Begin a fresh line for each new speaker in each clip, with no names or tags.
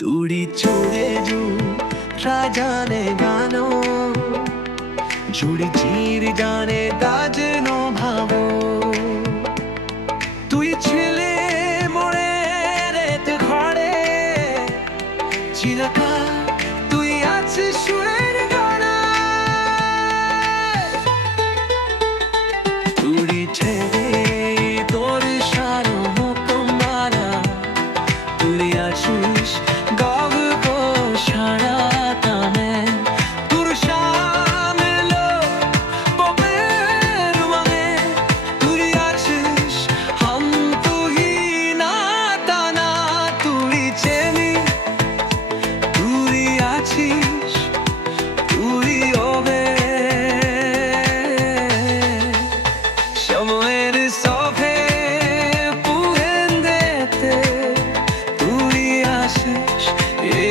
তুড়ি চুড়ে জু রাজানে গানো। জুড়ি চির গানে দাজনো ভাবো। তুই ছিলে মোড়ে রেত ঘরে, চিরকাল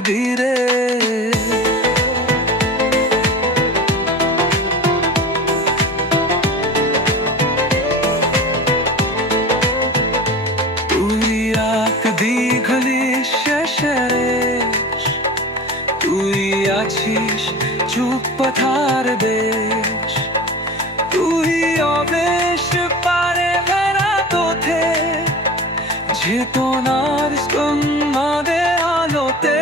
ধীরে তুই রাত দীঘলি শেষে তুই আছিস চুপ পথার দেশ। তুই অবেশ চেতনার স্কন্মাদে আলোতে